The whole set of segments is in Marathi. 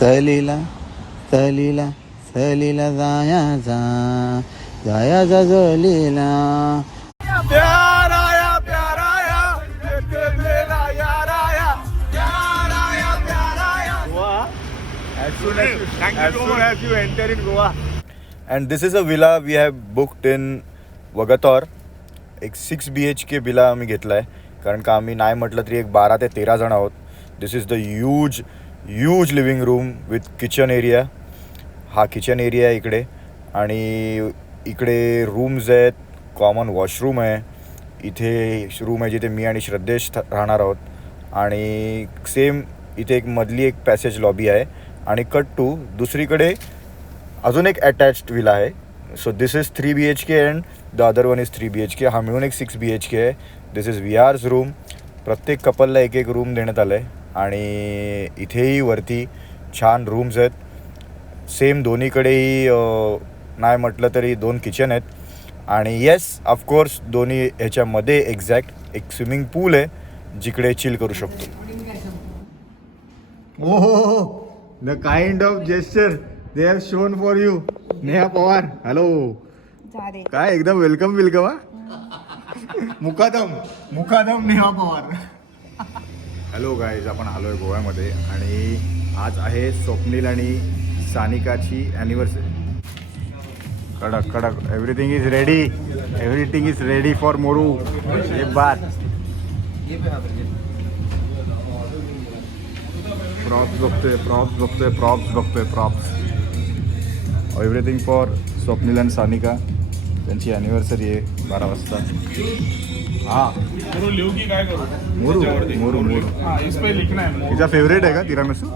सहलीला सहलीला सहलीला जायाचा जायाचा सहलीला. प्यार आया प्यार आया मेरा यार आया प्यार आया प्यार आया. As soon as you enter in Goa. And this is a villa we have booked in Wagator. एक 6 BHK विला आम्ही घेतला आहे कारण का आम्ही नाही म्हटलं तरी एक 12 ते 13 जण आहोत. This is the huge living room with kitchen area. हा किचन एरिया आहे इकडे आणि इकडे रूम्स आहेत, कॉमन वॉशरूम आहे, इथे रूम आहे जिथे मी आणि श्रद्धेश राहणार आहोत आणि सेम इथे एक मधली एक पॅसेज लॉबी आहे आणि कट टू दुसरीकडे अजून एक अटॅच्ड विला आहे. So this is 3 BHK and the other one is 3 BHK. हा मिळून एक 6 BHK आहे. दिस इज VR's रूम. प्रत्येक कपलला एक रूम देण्यात आलं आहे आणि इथेही वरती छान रूम्स आहेत. सेम दोन्हीकडेही नाही म्हटलं तरी 2 किचन आहेत आणि येस ऑफकोर्स दोन्ही ह्याच्यामध्ये एक्झॅक्ट एक स्विमिंग पूल आहे जिकडे चिल करू शकतो. ओहो, the kind of gesture they have shown for you. Neha Pawar, hello. काय एकदम वेलकम हा. मुकादम नेहा पवार. हॅलो गाईज, आपण आलो आहे गोव्यामध्ये आणि आज आहे स्वप्नील आणि सानिकाची ॲनिव्हर्सरी. कडक everything is ready for Moru. ये बात प्रॉप्स बघतोय प्रॉप्स. एव्हरीथिंग फॉर स्वप्नील आणि सानिका. त्यांची ॲनिव्हर्सरी आहे 12 वाजता. हां, मोरू तिचा फेवरेट आहे का तिरामिसू?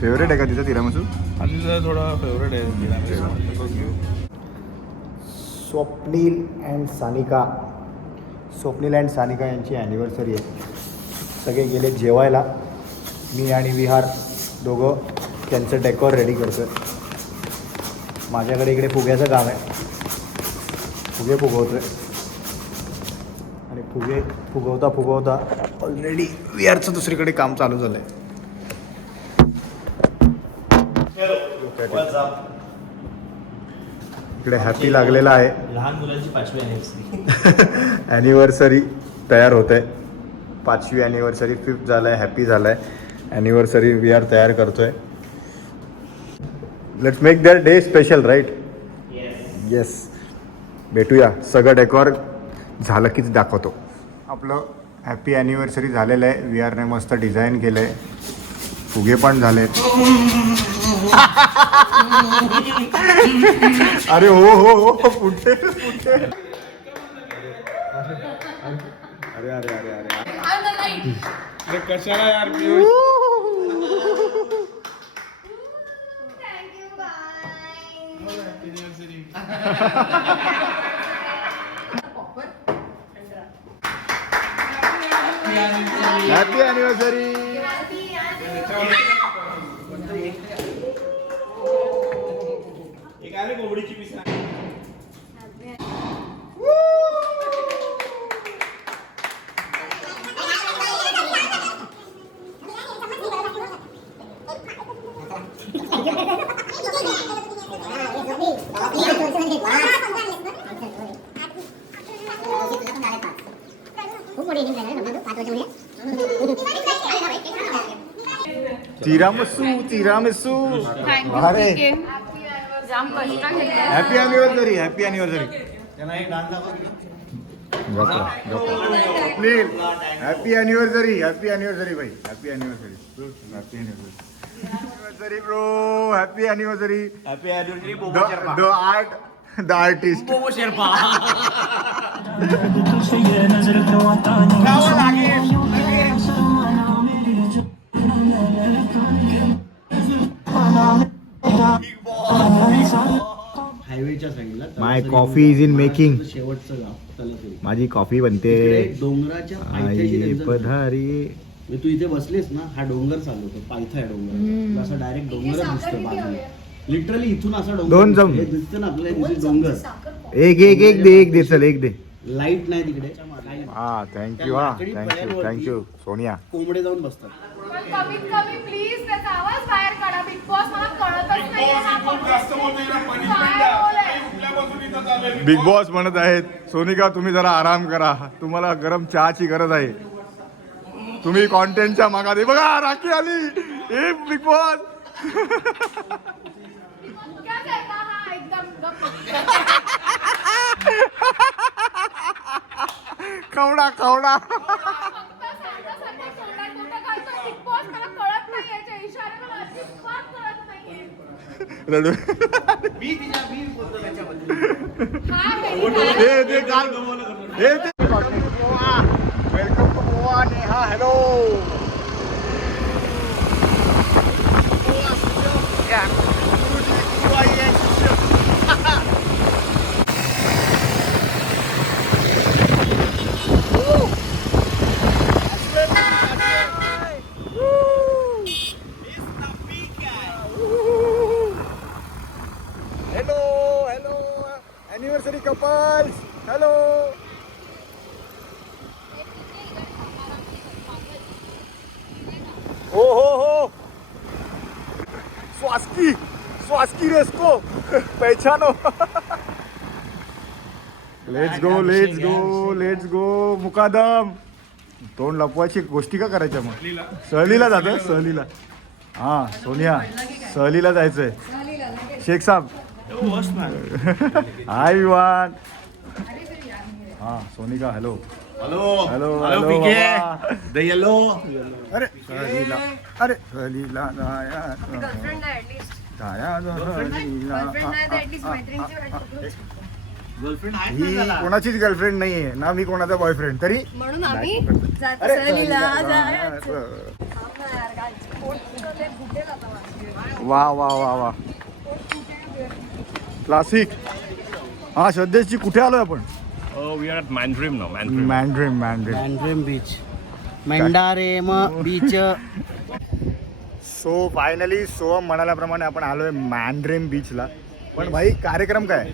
फेवरेट आहे का तिचा तिरामिसू? थोडा फेवरेट आहे. स्वप्नील अँड सानिका यांची ॲनिव्हर्सरी आहे. सगळे गेले जेवायला. मी आणि विहार दोघं त्यांचं डेकोर रेडी करतो आहे. माझ्याकडे इकडे फुग्याचं काम आहे. फुगे फुगवतो आहे आणि फुगे फुगवता ऑलरेडी विहारचं दुसरीकडे काम चालू झालं आहे. इकडे हॅपी लागलेला आहे. लहान मुलांची 5वी ॲनिव्हर्सरी तयार होत आहे. 5वी ॲनिव्हर्सरी 5th झालं आहे. हॅपी झालं आहे. ॲनिव्हर्सरी वी आर तयार करतो आहे. Let's make that day special, right? Yes. भेटूया. सगळं डेकॉर झालं कीच दाखवतो. आपलं हॅपी ॲनिव्हर्सरी झालेलं आहे. वी आरने मस्त डिझाईन केलं आहे. फुगे पण झाले. अरे हो फुटे. अरे कशाला यार. Happy anniversary. एक आले कोंबडीची पिसा. तिरामिसू. अरे हॅपी ॲनिव्हर्सरी. हॅपी ॲनिव्हर्सरी भाई. Happy anniversary bro. Happy anniversary. The artist. My coffee is in making. शेवटचं गाव तलासरी. माझी कॉफी बनते. डोंगराच्या पधारी. तू इथे बसलीस ना, हा डोंगर चालवतो. पायथा आहे डोंगर. असा डायरेक्ट डोंगरच दिसतो बाजूला. लिटरली इथून असा डोंगर दिसतं ना आपल्याला. डोंगर एक दे चल. एक दे. लाईट नाही तिकडे. हा थँक्यू सोनिया. कोंबडे जाऊन बसतात. कमीत कमी प्लीज त्याचा आवाज बाहेर बिग बॉस म्हणत आहेत सोनिका तुम्ही जरा आराम करा, तुम्हाला गरम चहाची गरज आहे, तुम्ही कॉन्टेंटच्या मागात. बघा राखी आली. ए बिग बॉस कवडा कवडा रडू welcome to Goa. Neha hello. Anniversary couples, hello. हो स्वास्की रेस्को पहचानो. Let's go Mukadam. तोंड लपवायची गोष्टी का करायच्या मग? सहलीला जातोय सहलीला. हा सोनिया सहलीला जायचंय. शेख साहेब हाय विवान. हा Sonika hello hello hello hello PK the yellow. अरे सहलीला अरे सहलीला गर्लफ्रेंड आहे ही कोणाचीच गर्लफ्रेंड नाहीये ना, मी कोणाचा बॉयफ्रेंड तरी म्हणून आम्ही वा वा वा वा क्लासिक. हा श्रद्धेशजी कुठे आलोय आपण? We are at Mandrim now. Mandrem beach Mandrem beach. So finally Soham म्हणाल्याप्रमाणे आपण आलोय मॅन्ड्रेम बीचला. पण भाई कार्यक्रम काय?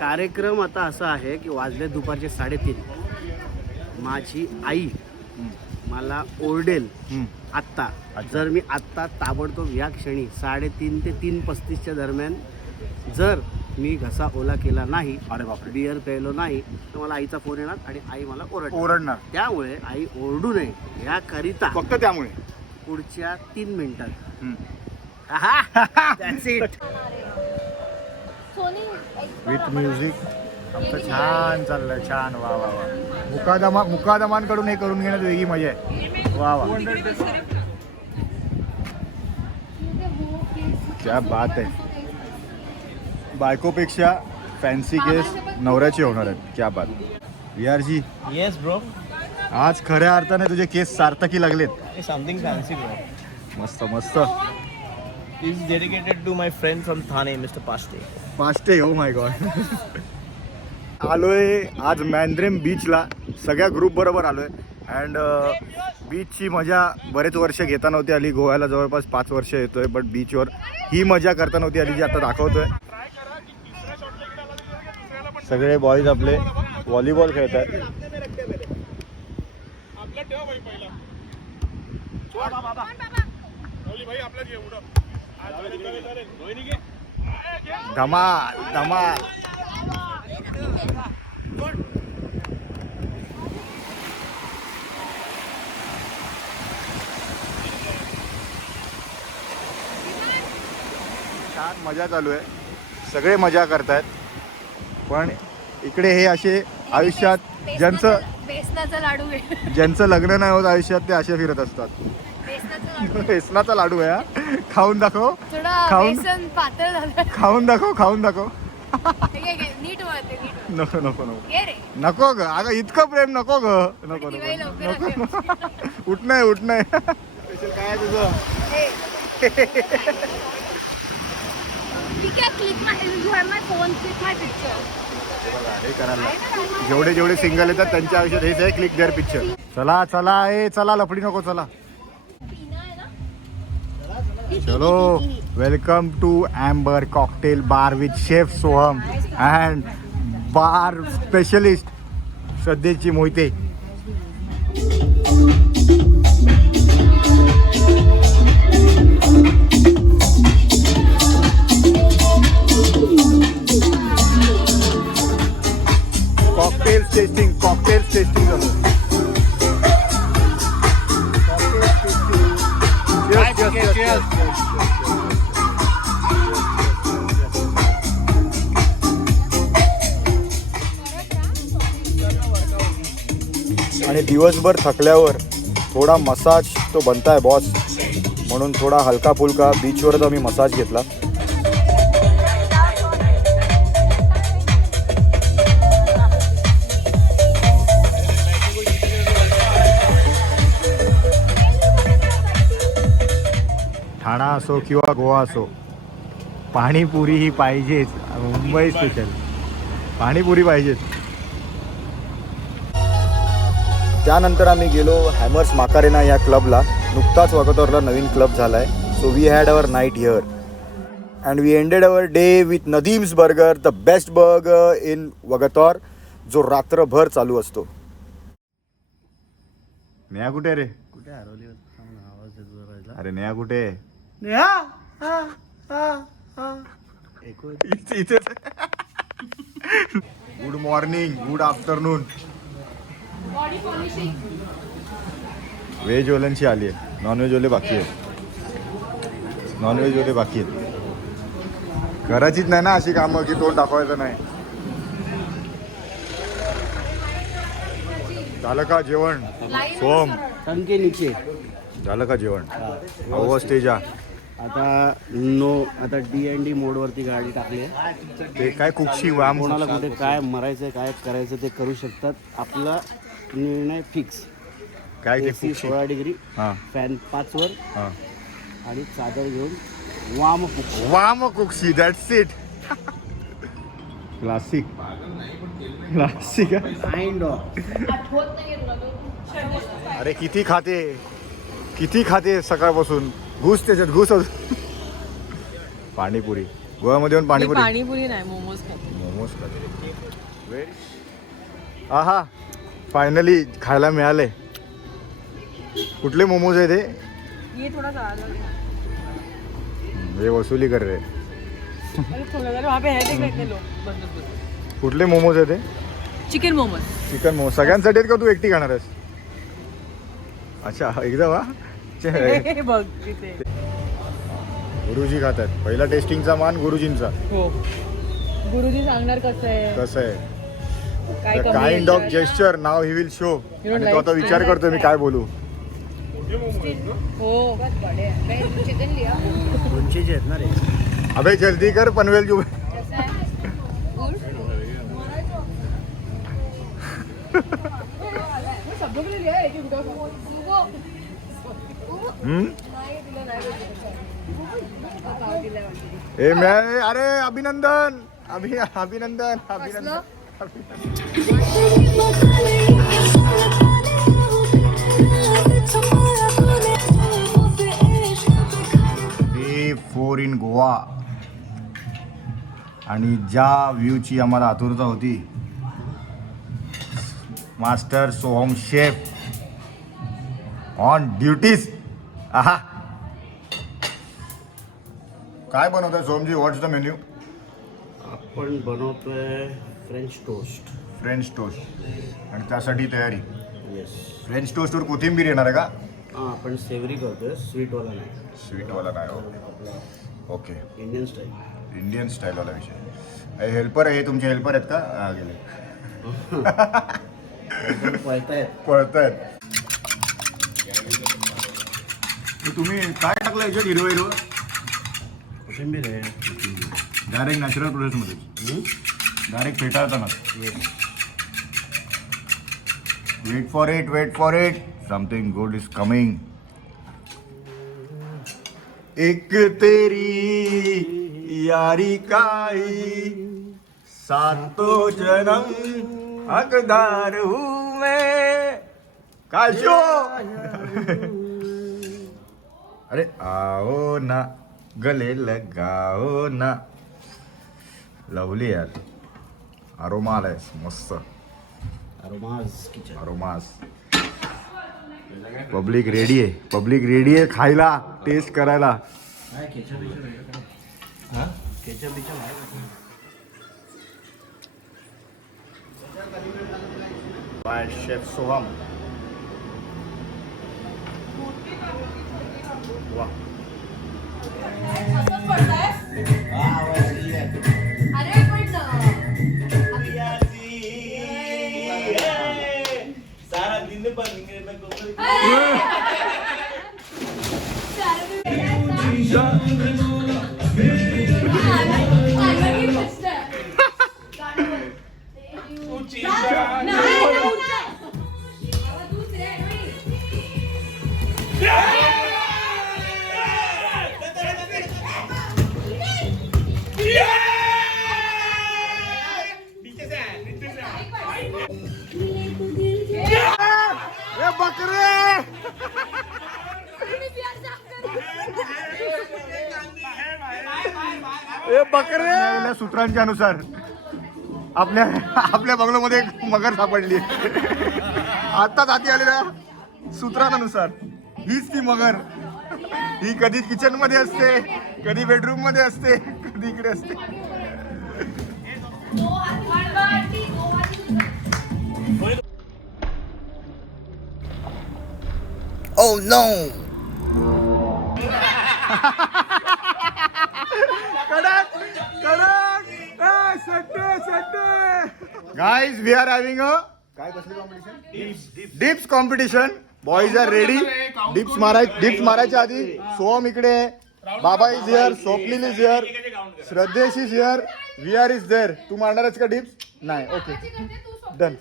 कार्यक्रम आता असा आहे की वाजले दुपारचे 3:30. माझी आई मला ओरडेल आत्ता जर मी आत्ता ताबडतोब या क्षणी 3:30 ते 3:35च्या दरम्यान जर मी घसा ओला केला नाही, अरे बापरे, बियर प्यायलो नाही, तर मला आईचा फोन येणार आणि आई मला ओरडणार. त्यामुळे आई ओरडू नये याकरिता फक्त त्यामुळे पुढच्या 3 मिनिटात विथ म्युझिक आमचं छान चाललंय. छान वा वा वा. मुकादमांकडून हे करून घेण्यात वेगळी मजा आहे. वा वा क्या बात आहे. बायकोपेक्षा फॅन्सी केस नवऱ्याची होणार आहेत. क्या बात. विहारजी Yes, bro. आज खऱ्या अर्थाने तुझे केस सार्थकी लागलेत. It's something fancy, bro. मस्त मस्त. This is dedicated to my friend from Thane, Mr. Paste. Past. Oh my God. आलोय आज मॅन्ड्रेम बीचला सगळ्या ग्रुप बरोबर आलोय. अँड बीचची मजा बरेच वर्ष घेता नव्हती आली. गोव्याला जवळपास 5 वर्ष येतोय, बट बीचवर ही मजा करता नव्हती आली जी आता दाखवतोय. सगळे बॉईज आपले व्हॉलीबॉल खेळत आहेत. धमाल धमाल. छान मजा चालू आहे. सगळे मजा करतायत. पण इकडे हे असे आयुष्यात ज्यांचं बेसनाचा लाडू आहे. ज्यांचं लग्न नाही होत आयुष्यात ते असे फिरत असतात. बेसनाचा लाडू आहे हा. खाऊन दाखव. खाऊन पातळ झालं. खाऊन दाखव. नीट वळते नीट. नको नको नको घे रे. नको ग. अगं इतकं प्रेम नको ग. नको नको. उठ नाही. स्पेशल काय आहे तुझं? हे करायला जेवढे सिंगल येतात त्यांच्या आयुष्यात हेच आहे, क्लिक देअर पिक्चर. चला लफडी नको. चलो welcome to amber cocktail bar with chef Soham and bar specialist श्रद्धेची मोहिते. आणि दिवसभर थकल्यावर थोडा मसाज तो बनताय बॉस, म्हणून थोडा हलका फुलका बीचवरच आम्ही मसाज घेतला. ठाणा असो किंवा गोवा असो, पाणीपुरी ही पाहिजेच. मुंबई स्पेशल पाणीपुरी पाहिजेच. त्यानंतर आम्ही गेलो हॅमर्स माकारेना या क्लबला. नुकताच वागतोरला नवीन क्लब झाला आहे. So we had our night here and we ended our day with Nadeem's burger, the best burger in Vagator, जो रात्रभर चालू असतो. नेहा कुठे रे? कुठे हरवली आवाज येतो. अरे नेहा कुठे? Good morning, good afternoon. Veg वाल्यांची आली आहे, नॉनव्हेज वाले बाकी आहेत. नॉनव्हेज वाले बाकी आहेत. करायचीच नाही ना अशी कामं की तोंड दाखवायचं नाही. झालं का जेवण सोम? टंके नीचे झालं का जेवण? अवस्थेजा आता D&D मोडवरती गाडी टाकली आहे. ते काय कुक्षी वाम कोणाला कुठे काय मरायचं काय करायचं ते करू शकतात. आपला निर्णय फिक्स. काय ते AC कुक्षी? 16 डिग्री, हां फॅन 5 वर हां आणि चादर घेऊन वाम फिक्स. वाम Kukshi, that's it. Classic classic. Kind of. अरे किती खाते सकाळपासून. घुस त्याच्यात घुस. पाणीपुरी गोव्यामध्ये येऊन पाणीपुरी. पाणीपुरी नाही, मोमोज खाते. मोमोज खाते. आहा फायनली खायला मिळाले. कुठले मोमोज आहे ते? ये थोड़ा सा हे वसुली कर रे. वहाँ पे है देख इतने लोग. बस. कुठले मोमोज आहे ते? चिकन मोमोज. चिकन मोमोज सगळ्यांसाठी आहेत का तू एकटी खाणार आहेस? अच्छा एकदम हा. बघ तिथे. गुरुजी खातात. पहिला टेस्टिंगचा मान गुरुजींचा. हो, गुरुजी सांगणार कसं आहे कसं आहे. काय कमी काइंड ऑफ आहे. Gesture now he will show. don't आणि तो आता like विचार it. करतोय मी काय बोलू. हो, चिकन लिया. दोनशेचे आहेत ना रे. अबे जल्दी कर पनवेल जो. कैसा है? गुड. सब लोग ने लिया है, एक ही उठा. ए मैं अरे अभिनंदन अभिनंदन अभिनंदन. Day 4 in Goa. आणि ज्या व्ह्यूची आम्हाला आतुरता होती, master Soham chef on duties. आहा काय बनवताय सोहमजी? व्हॉट्स द मेन्यू? आपण बनवतोय फ्रेंच टोस्ट. French toast. आणि त्यासाठी तयारी. येस. फ्रेंच टोस्टवर कोथिंबीर येणार आहे का? हां, आपण सेवरी करतोय, स्वीटवाला नाही. स्वीटवाला नाही. ओके. Indian style. इंडियन स्टाईलवाला विषय. हेल्पर आहे, तुमचे हेल्पर आहेत का? गेले पळतायत. तुम्ही काय टाकलं याच्यात? हिरवं कोथिंबीर आहे. डायरेक्ट नॅचरल प्रोसेसमध्ये डायरेक्ट फेटाळताना. Wait for it something good is coming. एक तेरी यारी काई सातो जन्म हकदार हूँ मैं. काय शो. अरे आओ ना गले लगाओ ना. लवली यार. अरोमा आलाय मस्त. अरोमाज. पब्लिक रेडी आहे खायला, टेस्ट करायला. By chef Soham. वा बकरे सूत्रांच्या अनुसार आपल्या आपल्या बंगलोमध्ये एक मगर सापडली. आताच हाती आलेल्या सूत्रांनुसार हीच ती मगर. ही कधी किचन मध्ये असते, कधी बेडरूम मध्ये असते, कधी इकडे असते. Oh no! Guys, we are having a dips competition. Boys are ready. Dips मारायच्या आधी सोम इकडे, बाबा is here, Swapnil is here, Shraddhesh is here, VR is there. तू मारणारच का डिप्स? नाही. Okay, done.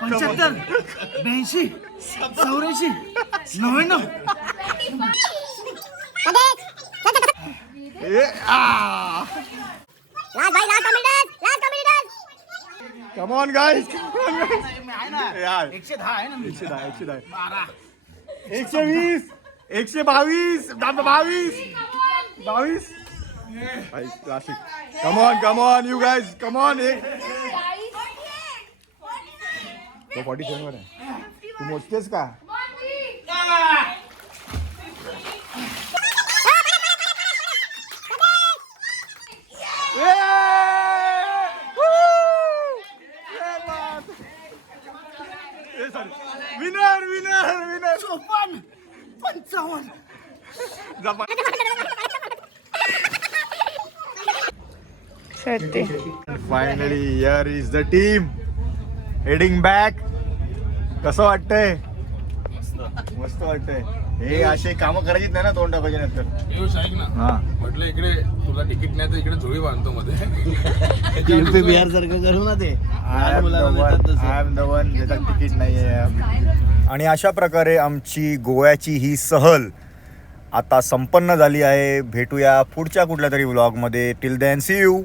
पंच्याहत्तर, 82, 84, 99. Come on guys. 110 आहे ना. 120, 122, 22. Classic. Come on, you guys. Come on. तो 47 वर आहे. तू मोजतेस का? Winner 55. Finally here is the team heading back. कसं वाटतंय? मस्त वाटतंय. हे असे कामं करायचीच नाही ना तोंड टाकायच्या नंतर. ऐक ना, हा, म्हटलं इकडे तुला तिकीट नाही तर इकडे झोळी बांधतो मध्ये. UP बिहार सारखं करू ना ते. आय एम द वन ज्याचं तिकीट नाही आहे. आणि अशा प्रकारे आमची गोव्याची ही सहल आता संपन्न झाली आहे. भेटूया पुढच्या कुठल्या तरी व्लॉगमध्ये. Till then see you.